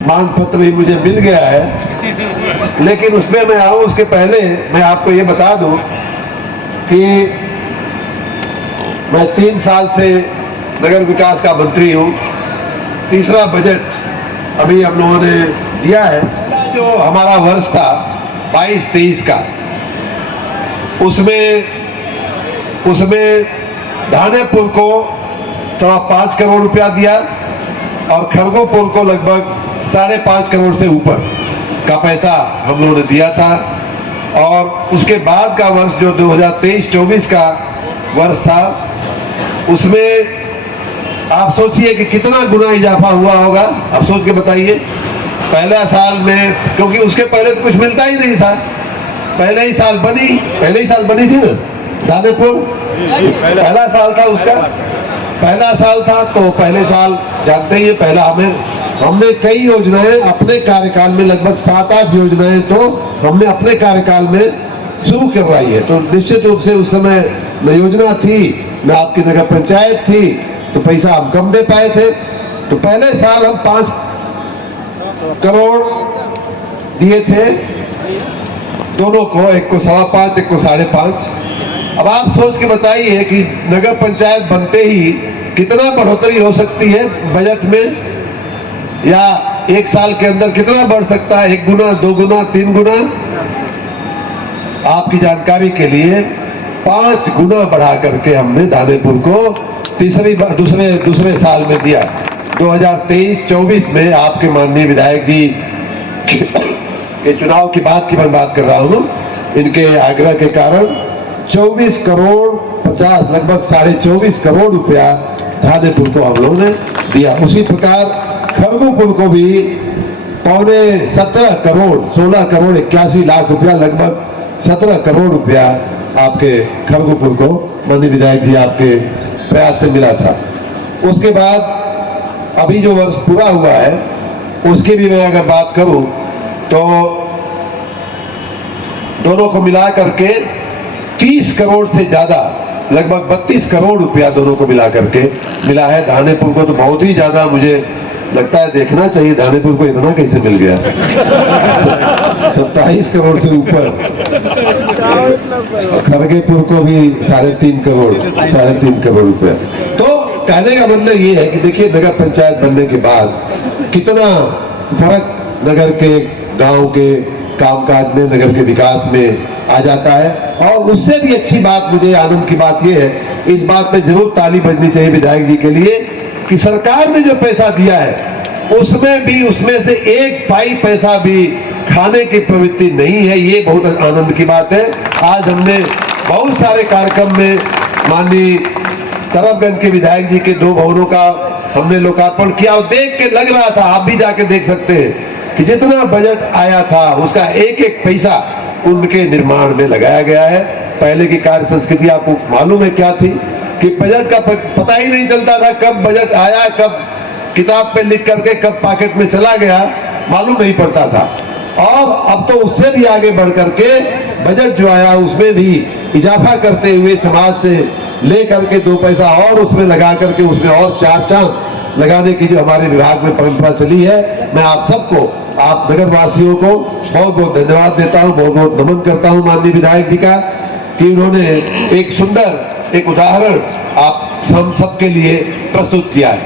मांग पत्र भी मुझे मिल गया है, लेकिन उसमें मैं आऊं उसके पहले मैं आपको ये बता दूं कि मैं 3 साल से नगर विकास का मंत्री हूं। तीसरा बजट अभी हम लोगों ने दिया है। पहला जो हमारा वर्ष था 22-23 का, उसमें धाने पुल को 5.25 करोड़ रुपया दिया और खरगो पुल को लगभग 5.5 करोड़ से ऊपर का पैसा हम लोगों ने दिया था। और उसके बाद का वर्ष जो 2023-24 का वर्ष था, उसमें आप सोचिए कि कितना गुना इजाफा हुआ होगा। आप सोच के बताइए। पहला साल में, क्योंकि उसके पहले तो कुछ मिलता ही नहीं था, पहले ही साल बनी थी ना धाने पुल, पहला साल था उसका, पहला साल था। तो पहले साल जानते ही, पहला हमने कई योजनाएं अपने कार्यकाल में, लगभग 7-8 योजनाएं तो हमने अपने कार्यकाल में शुरू करवाई है। तो निश्चित रूप से उस समय न योजना थी न आपकी नगर पंचायत थी, तो पैसा हम कम दे पाए थे। तो पहले साल हम 5 करोड़ दिए थे दोनों को, एक को 5.25, एक को 5.5। अब आप सोच के बताइए कि नगर पंचायत बनते ही कितना बढ़ोतरी हो सकती है बजट में, या एक साल के अंदर कितना बढ़ सकता है, 1 गुना, 2 गुना, 3 गुना। आपकी जानकारी के लिए 5 गुना बढ़ा करके हमने धानेपुर को दूसरे साल में दिया। 2023-24 में आपके माननीय विधायक जी के चुनाव की बात बात कर रहा हूं, इनके आग्रह के कारण 24 करोड़ 50, लगभग 24.5 करोड़ रुपया धानेपुर को हम लोगों ने दिया। उसी प्रकार खरगोपुर को भी 16 करोड़ 81 लाख रुपया, लगभग 17 करोड़ रुपया आपके खरगोपुर को माननीय विधायक जी आपके प्रयास से मिला था। उसके बाद अभी जो वर्ष पूरा हुआ है, उसकी भी मैं अगर बात करूं तो दोनों को मिला करके 30 करोड़ से ज्यादा, लगभग 32 करोड़ रुपया दोनों को मिला करके मिला है। धानेपुर को तो बहुत ही ज्यादा मुझे लगता है देखना चाहिए, धानेपुर को इतना कैसे मिल गया 27 करोड़ से ऊपर। खरगेपुर को भी 3.5 करोड़ रुपए। तो कहने का मतलब ये है कि देखिए, नगर पंचायत बनने के बाद कितना फर्क नगर के, गांव के कामकाज में, नगर के विकास में आ जाता है। और उससे भी अच्छी बात, मुझे आनंद की बात यह है, इस बात पे जरूर ताली बजनी चाहिए विधायक जी के लिए कि सरकार ने जो पैसा दिया है उसमें से 1 पाई पैसा भी खाने की प्रवृत्ति नहीं है। ये बहुत आनंद की बात है। आज हमने बहुत सारे कार्यक्रम में माननीय तरफगंज के विधायक जी के 2 भवनों का हमने लोकार्पण किया और देख के लग रहा था, आप भी जाके देख सकते हैं कि जितना बजट आया था उसका एक पैसा उनके निर्माण में लगाया गया है। पहले की कार्य संस्कृति आपको मालूम है क्या थी कि बजट का पता ही नहीं चलता था, कब बजट आया, कब किताब पे लिख करके कब पॉकेट में चला गया, मालूम नहीं पड़ता था। और अब तो उससे भी आगे बढ़ करके बजट जो आया उसमें भी इजाफा करते हुए समाज से ले करके 2 पैसा और उसमें लगा करके उसमें और 4 चांद लगाने की जो हमारे विभाग में परंपरा चली है, मैं आप सबको, आप नगर वासियों को बहुत बहुत धन्यवाद देता हूं, बहुत बहुत नमन करता हूं माननीय विधायक जी का कि उन्होंने एक सुंदर एक उदाहरण आप हम सबके लिए प्रस्तुत किया है।